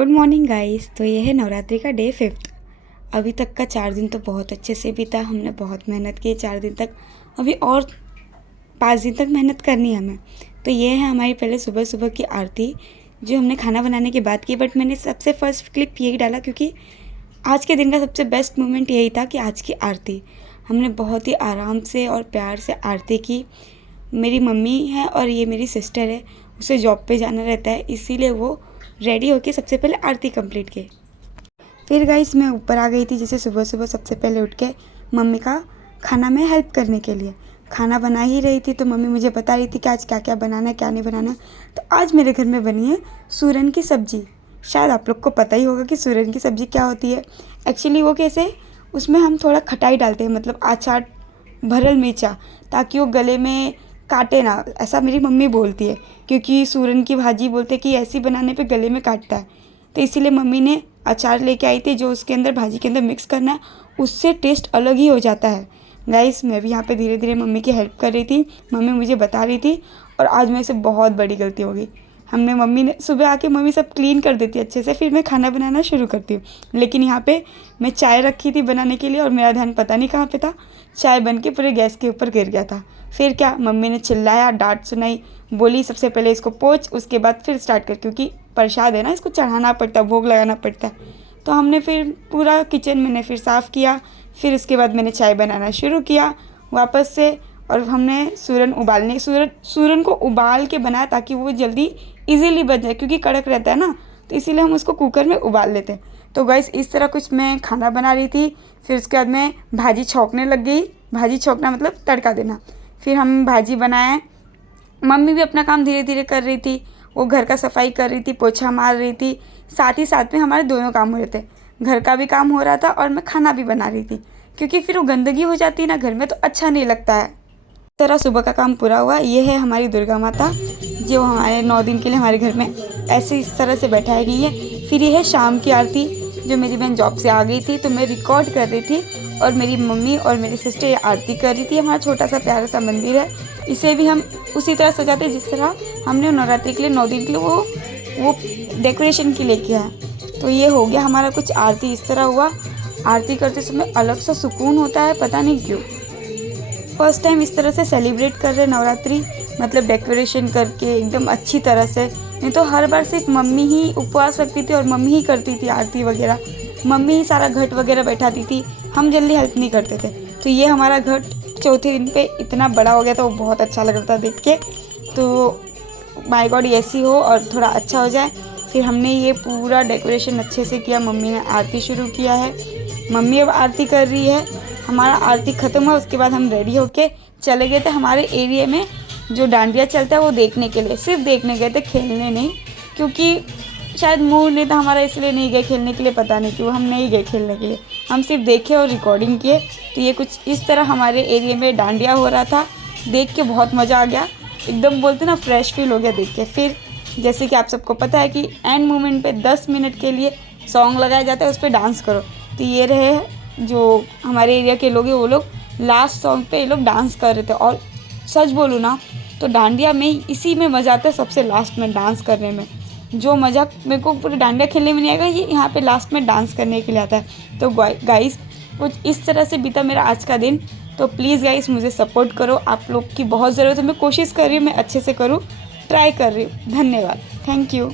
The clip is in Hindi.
Good morning guys. तो ये है नवरात्रि का डे 5। अभी तक का 4 दिन तो बहुत अच्छे से बीता। हमने बहुत मेहनत की 4 दिन तक। अभी और 5 दिन तक मेहनत करनी है हमें। तो ये है हमारी पहले सुबह सुबह की आरती जो हमने खाना बनाने के बाद की। बट मैंने सबसे फर्स्ट क्लिप यही डाला क्योंकि आज के दिन का सबसे बेस्ट मोमेंट यही था कि आज की आरती हमने बहुत ही आराम से और प्यार से आरती की। मेरी मम्मी है और ये मेरी सिस्टर है, उसे जॉब पे जाना रहता है, इसीलिए वो रेडी होके सबसे पहले आरती कंप्लीट की। फिर गाइस मैं ऊपर आ गई थी जैसे सुबह सुबह सबसे पहले उठ के मम्मी का खाना में हेल्प करने के लिए। खाना बना ही रही थी तो मम्मी मुझे बता रही थी कि आज क्या क्या बनाना है क्या नहीं बनाना है। तो आज मेरे घर में बनी है सूरन की सब्ज़ी। शायद आप लोग को पता ही होगा कि सूरन की सब्ज़ी क्या होती है। एक्चुअली वो कैसे, उसमें हम थोड़ा खटाई डालते हैं, मतलब आचार भरल मिर्चा, ताकि वो गले में काटे ना, ऐसा मेरी मम्मी बोलती है। क्योंकि सूरन की भाजी बोलते कि ऐसी बनाने पे गले में काटता है, तो इसीलिए मम्मी ने अचार लेके आई थी जो उसके अंदर भाजी के अंदर मिक्स करना है, उससे टेस्ट अलग ही हो जाता है। गाइस मैं भी यहाँ पे धीरे धीरे मम्मी की हेल्प कर रही थी, मम्मी मुझे बता रही थी। और आज मेरे से बहुत बड़ी गलती हो गई। मम्मी ने सुबह आके मम्मी सब क्लीन कर देती अच्छे से, फिर मैं खाना बनाना शुरू करती हूँ। लेकिन यहाँ पे मैं चाय रखी थी बनाने के लिए और मेरा ध्यान पता नहीं कहाँ पे था, चाय बन के पूरे गैस के ऊपर गिर गया था। फिर क्या, मम्मी ने चिल्लाया, डांट सुनाई, बोली सबसे पहले इसको पोंछ, उसके बाद फिर स्टार्ट कर, क्योंकि प्रसाद है ना, इसको चढ़ाना पड़ता है, भोग लगाना पड़ता है। तो हमने फिर पूरा किचन मैंने फिर साफ़ किया। फिर उसके बाद मैंने चाय बनाना शुरू किया वापस से। और हमने सूरन को उबाल के बनाया ताकि वो जल्दी इजीली बन जाए, क्योंकि कड़क रहता है ना, तो इसीलिए हम उसको कुकर में उबाल लेते हैं। तो गाइस इस तरह कुछ मैं खाना बना रही थी। फिर उसके बाद मैं भाजी छौंकने लग गई। भाजी छौंकना मतलब तड़का देना। फिर हम भाजी बनाए। मम्मी भी अपना काम धीरे धीरे कर रही थी, वो घर का सफाई कर रही थी, पोछा मार रही थी। साथ ही साथ में हमारे दोनों काम हो रहे थे, घर का भी काम हो रहा था और मैं खाना भी बना रही थी। क्योंकि फिर वो गंदगी हो जाती है ना घर में, तो अच्छा नहीं लगता है। इस तरह सुबह का काम पूरा हुआ। ये है हमारी दुर्गा माता जो हमारे 9 दिन के लिए हमारे घर में ऐसे इस तरह से बैठाई गई है। फिर ये है शाम की आरती जो मेरी बहन जॉब से आ गई थी तो मैं रिकॉर्ड कर रही थी और मेरी मम्मी और मेरी सिस्टर ये आरती कर रही थी। हमारा छोटा सा प्यारा सा मंदिर है, इसे भी हम उसी तरह सजाते हैं जिस तरह हमने नवरात्रि के लिए 9 दिन के लिए वो डेकोरेशन के लिए किया है। तो ये हो गया हमारा कुछ आरती इस तरह हुआ। आरती करते समय अलग सा सुकून होता है, पता नहीं क्यों। फर्स्ट टाइम इस तरह से सेलिब्रेट कर रहे नवरात्रि, मतलब डेकोरेशन करके एकदम अच्छी तरह से। नहीं तो हर बार सिर्फ मम्मी ही उपवास रखती थी और मम्मी ही करती थी आरती वगैरह, मम्मी ही सारा घट वगैरह बैठाती थी, हम जल्दी हेल्प नहीं करते थे। तो ये हमारा घट चौथे दिन पे इतना बड़ा हो गया था, वो बहुत अच्छा लग रहा था देख के। तो माय गॉड ऐसी हो और थोड़ा अच्छा हो जाए। फिर हमने ये पूरा डेकोरेशन अच्छे से किया। मम्मी ने आरती शुरू किया है, मम्मी अब आरती कर रही है। हमारा आरती ख़त्म हुआ, उसके बाद हम रेडी होके चले गए थे हमारे एरिया में जो डांडिया चलता है वो देखने के लिए। सिर्फ देखने गए थे, खेलने नहीं, क्योंकि शायद मूड नहीं था हमारा, इसलिए नहीं गए खेलने के लिए, पता नहीं क्यों हम नहीं गए खेलने के लिए। हम सिर्फ देखे और रिकॉर्डिंग किए। तो ये कुछ इस तरह हमारे एरिया में डांडिया हो रहा था, देख के बहुत मज़ा आ गया। एकदम बोलते ना फ्रेश फील हो गया देख के। फिर जैसे कि आप सबको पता है कि एंड मोमेंट पे 10 मिनट के लिए सॉन्ग लगाया जाता है, उस पर डांस करो। तो ये रहे जो हमारे एरिया के लोग हैं, वो लोग लास्ट सॉन्ग पे ये लोग डांस कर रहे थे। और सच बोलूँ ना तो डांडिया में इसी में मज़ा आता है, सबसे लास्ट में डांस करने में। जो मज़ा मेरे को पूरे डांडिया खेलने में नहीं आएगा, ये यहाँ पे लास्ट में डांस करने के लिए आता है। तो गाइस कुछ इस तरह से बीता मेरा आज का दिन। तो प्लीज़ गाइस मुझे सपोर्ट करो, आप लोग की बहुत ज़रूरत है। मैं कोशिश कर रही हूँ, मैं अच्छे से करूँ, ट्राई कर रही हूँ। धन्यवाद, थैंक यू।